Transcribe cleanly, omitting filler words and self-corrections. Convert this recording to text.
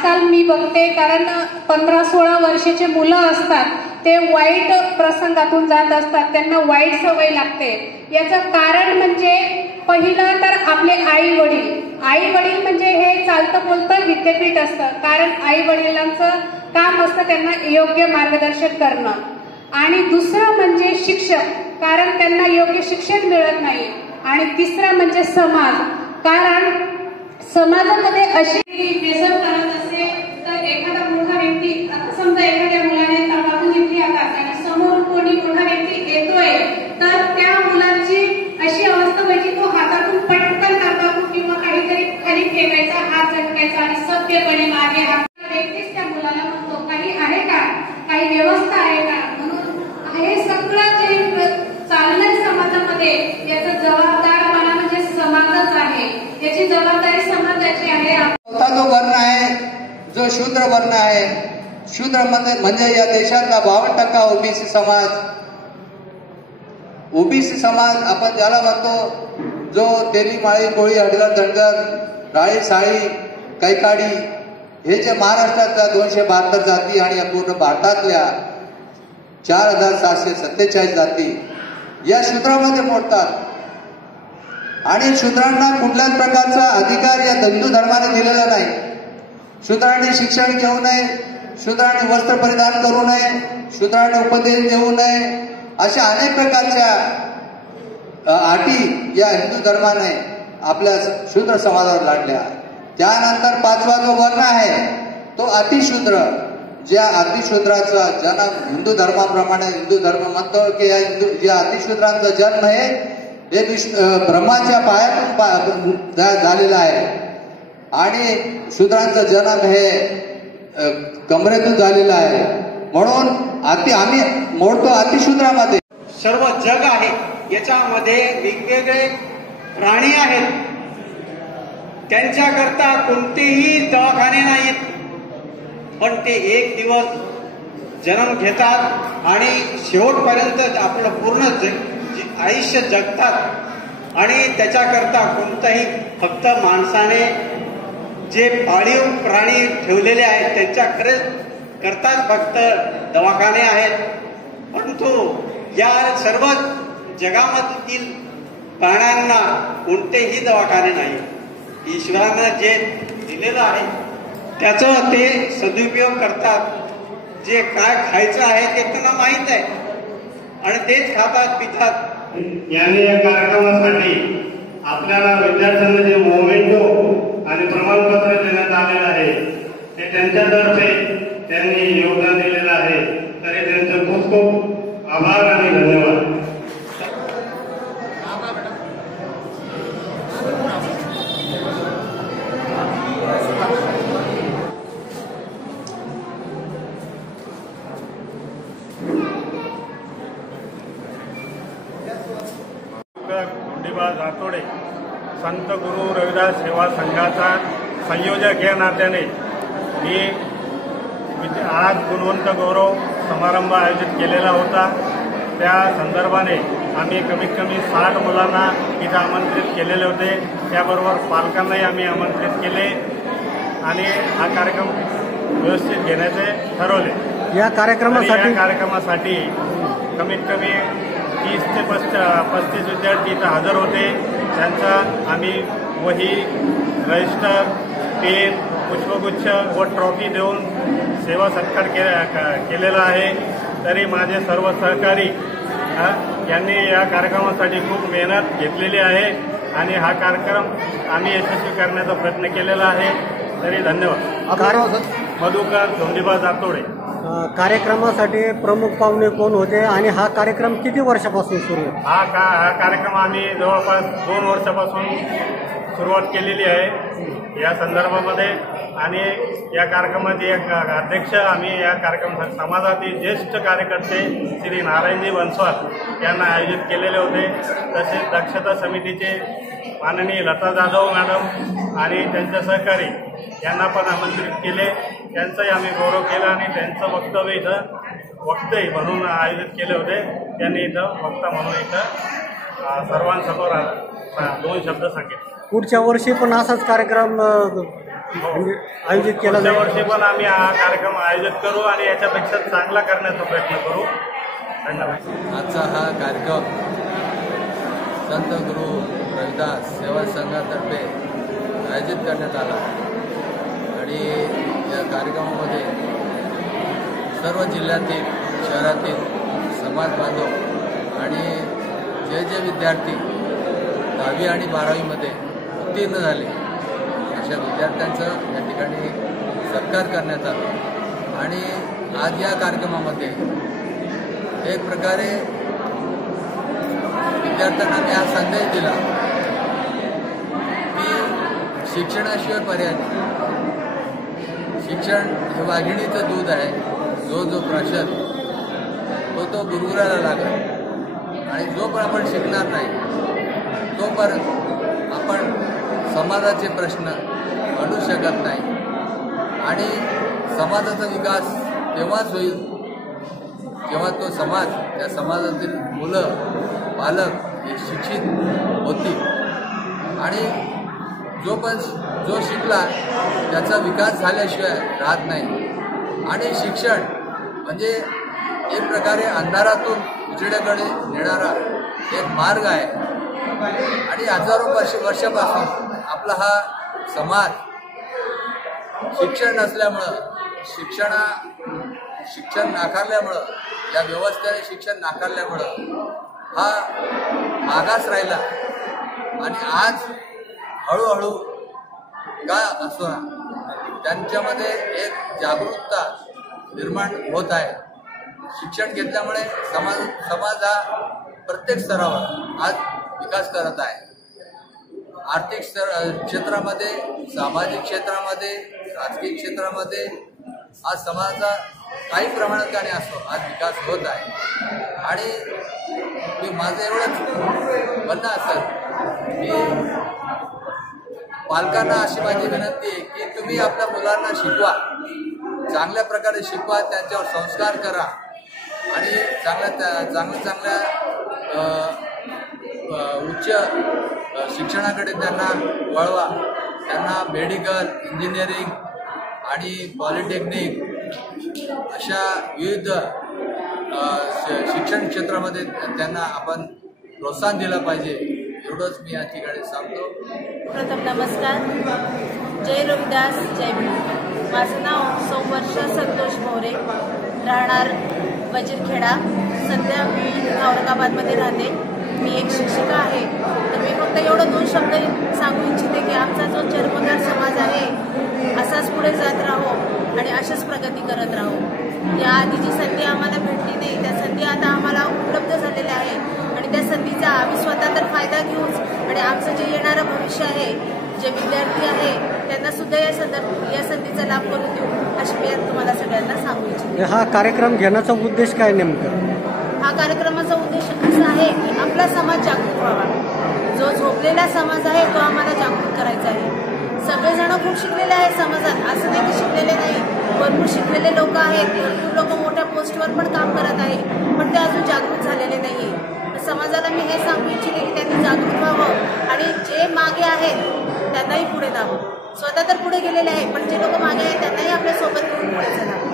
आजकाल मी बघते, कारण 15-16 वर्षाचे मुलं असतात, ते वाईट प्रसंगातून जात असतात, त्यांना वाईट सवय लागते। याचं कारण म्हणजे पहिलं तर आपले आई वडील म्हणजे हे चालतं बोलतं विद्यापीठ असतं, कारण आई वडिलांचं काम असतं त्यांना योग्य मार्गदर्शन करणं। आणि दुसरं म्हणजे शिक्षक, कारण त्यांना योग्य शिक्षण मिळत नाही। आणि तिसरं म्हणजे समाज, कारण समाजामध्ये अशी व्यसन करत असेल तर एखादा मोठा व्यक्ती, आता समजा एखाद्या मुलाने तंबाखू घेतली हातात आणि समोर कोणी मोठा व्यक्ती येतोय, तर त्या मुलाची अशी अवस्था व्हायची, तो हातातून पटकन तंबाखू किंवा काहीतरी खाली फेकायचा, हात झटकायचा आणि सभ्यपणे मागे हात व्यक्तीच त्या मुलाला म्हणतो, काही आहे का, काही व्यवस्था आहे का? म्हणून हे सगळं जे चाललंय समाजामध्ये, याचा जबाबदारपणा म्हणजे समाजच आहे, याची जबाबदारी समाजाची आहे। जो वर्ण आहे, जो शूद्र वर्ण आहे, शूद्र म्हणजे या देशातला 52% ओबीसी समाज। ओबीसी समाज आपण ज्याला म्हणतो, जो तेली माळी कोळी हडगर धनगर राळी साळी कैकाडी, हे जे महाराष्ट्रातल्या 272 जाती आणि या पूर्ण भारतातल्या 4747 जाती या शूद्रामध्ये मोडतात। आणि शूद्रांना कुठल्याच प्रकारचा अधिकार या हिंदू धर्माने दिलेला नाही। शूद्रांनी शिक्षण घेऊ नये, शूद्रांनी वस्त्र परिधान करू नये, शूद्रांनी उपदेश देऊ नये, अशा अनेक प्रकारच्या अटी या हिंदू धर्माने आपल्या शूद्र समाजावर लादल्या। त्यानंतर 5वा जो वर्ण आहे तो अतिशूद्र, ज्या अतिशूद्राचा जन्म हिंदू धर्माप्रमाणे हिंदू धर्म म्हणतो की या अतिशूद्रांचा जन्म हे ब्रह्माच्या पायातून झालेला आहे आणि शूद्रांचा जन्म हे कमरेतून झालेला आहे। म्हणून आम्ही मोडतो अतिशूद्रामध्ये। सर्व जग आहे, याच्यामध्ये वेगवेगळे प्राणी आहेत, त्यांच्याकरता कोणतेही दवाखाने नाहीत, पण ते एक दिवस जन्म घेतात आणि शेवटपर्यंत आपलं पूर्ण आयुष्य जगतात। आणि त्याच्याकरता कोणताही, फक्त माणसाने जे पाळीव प्राणी ठेवलेले आहेत त्यांच्याकडे करताच फक्त दवाखाने आहेत, परंतु या सर्व जगामधील प्राण्यांना कोणतेही दवाखाने नाही। ईश्वरानं जे दिलेलं आहे त्याचं ते सदुपयोग करतात। जे काय खायचं आहे ते त्यांना माहीत आहे आणि तेच खातात पितात। यांनी या कार्यक्रमासाठी आपल्याला विद्यार्थ्यांना जे मोमेंटो आणि प्रमाणपत्र देण्यात आलेलं आहे ते त्यांच्यातर्फे त्यांनी योगदान दिलेलं आहे, तरी त्यांचे खूप खूप आभार आणि धन्यवाद। जातोडे संत गुरु रविदास सेवा संघाचा संयोजक या नात्याने मी आज गुणवंत गौरव समारंभ आयोजित केलेला होता। त्या संदर्भाने आम्ही कमीत कमी 60 मुलांना इथं आमंत्रित केलेले होते, त्याबरोबर पालकांनाही आम्ही आमंत्रित केले आणि हा कार्यक्रम व्यवस्थित घेण्याचे ठरवले। या कार्यक्रमासाठी कमीत कमी 30 ते 35 विद्यार्थी इथं हजर होते। त्यांचा आम्ही वही, रजिस्टर, पेन, पुष्पगुच्छ व ट्रॉफी देऊन सेवा सत्कार केलेला आहे। तरी माझे सर्व सहकारी यांनी या कार्यक्रमासाठी खूप मेहनत घेतलेली आहे आणि हा कार्यक्रम आम्ही यशस्वी करण्याचा प्रयत्न केलेला आहे। तरी धन्यवाद। मधुकर धोंडीबा जातोडे। कार्यक्रमासाठी प्रमुख पाहुणे कोण होते आणि हा कार्यक्रम किती वर्षापासून सुरू आहे? हा कार्यक्रम आम्ही जवळपास 2 वर्षापासून सुरुवात केलेली आहे या संदर्भामध्ये। आणि या कार्यक्रमाचे एक अध्यक्ष आम्ही या कार्यक्रमासाठी समाजातील ज्येष्ठ कार्यकर्ते श्री नारायणजी बनसवाल यांना आयोजित केलेले होते। तसेच दक्षता समितीचे माननीय लता जाधव मॅडम आणि त्यांचे सहकारी यांना पण आमंत्रित केले, त्यांचाही आम्ही गौरव केला आणि त्यांचं वक्तव्य इथं वक्ते म्हणून आयोजित केले होते। त्यांनी इथं वक्ता म्हणून इथं सर्वांसमोर 2 शब्द सांगितले। पुढच्या वर्षी पण असाच कार्यक्रम म्हणजे आयोजित केला पुढच्या जाईल? वर्षी पण आम्ही हा कार्यक्रम आयोजित करू आणि याच्यापेक्षा चांगला करण्याचा प्रयत्न करू. धन्यवाद. आजचा हा कार्यक्रम संत गुरु रविदास सेवा संघातर्फे आयोजित करण्यात आला आणि या कार्यक्रमामध्ये सर्व जिल्ह्यातील शहरातील समाज बांधव आणि जे विद्यार्थी 10वी आणि 12वीमध्ये उत्तीर्ण झाले अशा विद्यार्थ्यांचं या ठिकाणी सत्कार करण्यात आला आणि आज या कार्यक्रमामध्ये एक प्रकारे विद्यार्थ्यांना मी हा संदेश दिला की शिक्षणाशिवाय पर्याय नाही. शिक्षण हे वाघिणीचं दूध आहे. जो प्राशर तो गुरुकुलाला लागेल आणि जो पण आपण शिकणार नाही तोपर्यंत आपण समाजाचे प्रश्न अडू शकत नाही आणि समाजाचा विकास तेव्हाच होईल जेव्हा तो समाज त्या समाजातील मुलं पालक हे शिक्षित होतील आणि जो शिकला त्याचा विकास झाल्याशिवाय राहत नाही. आणि शिक्षण म्हणजे एक प्रकारे अंधारातून उजेडाकडे नेणारा एक मार्ग आहे आणि हजारो वर्षापासून आपला हा समाज शिक्षण नसल्यामुळं शिक्षण नाकारल्यामुळं या व्यवस्थेने शिक्षण नाकारल्यामुळं हा मागास राहिला आणि आज हळूहळू का असो त्यांच्यामध्ये एक जागरूकता निर्माण होत आहे. शिक्षण घेतल्यामुळे समाज हा प्रत्येक स्तरावर आज विकास करत आहे. आर्थिक क्षेत्रामध्ये, सामाजिक क्षेत्रामध्ये, राजकीय क्षेत्रामध्ये आज समाजाचा काही प्रमाणात का नाही असो आज विकास होत आहे आणि माझं एवढंच म्हणणं असेल की पालकांना अशी माझी विनंती आहे की तुम्ही आपल्या मुलांना शिकवा, चांगल्या प्रकारे शिकवा, त्यांच्यावर संस्कार करा आणि चांगल्या उच्च शिक्षणाकडे त्यांना वळवा. त्यांना मेडिकल, इंजिनिअरिंग आणि पॉलिटेक्निक अशा विविध शिक्षण क्षेत्रामध्ये त्यांना आपण प्रोत्साहन दिलं पाहिजे. एवढंच मी या ठिकाणी सांगतो. प्रथम नमस्कार. जय रविदास, जय भीम. माझं नाव सौवर्ष संतोष मोरे, राहणार वजीरखेडा. सध्या मी औरंगाबादमध्ये राहते. मी एक शिक्षिका आहे. तर मी फक्त एवढं 2 शब्द सांगू इच्छिते की आमचा जो जन्मगार समाज आहे असाच पुढे जात राहो आणि अशाच प्रगती करत राहो. या आधी जी संधी आम्हाला भेटली नाही त्या संधी आता आम्हाला उपलब्ध झालेल्या आहे आणि त्या संधीचा आम्ही स्वतः तर फायदा घेऊच आणि आमचं जे येणारं भविष्य आहे, जे विद्यार्थी आहे त्यांना सुद्धा या संधीचा लाभ करून देऊ अशी मी तुम्हाला सगळ्यांना सांगू इच्छिते. हा कार्यक्रम घेण्याचा उद्देश काय नेमकं? हा कार्यक्रमाचा उद्देश असा आहे की आपला समाज जागृत व्हावा. जो झोपलेला समाज आहे तो आम्हाला जागृत करायचा आहे. सगळेजण खूप शिकलेले आहेत समाजात, असं नाही की शिकलेले नाही. भरपूर शिकलेले लोक आहेत, भरपूर लोक मोठ्या पोस्टवर पण काम करत आहे, पण ते अजून जागृत झालेले नाही. समाजाला मी हे सांगू इच्छिते की त्यांनी जागृत व्हावं आणि जे मागे आहेत त्यांनाही पुढे जावं. स्वतः तर पुढे गेलेले आहे पण जे लोक मागे आहेत त्यांनाही आपल्या सोबत घेऊन पुढे चलावं.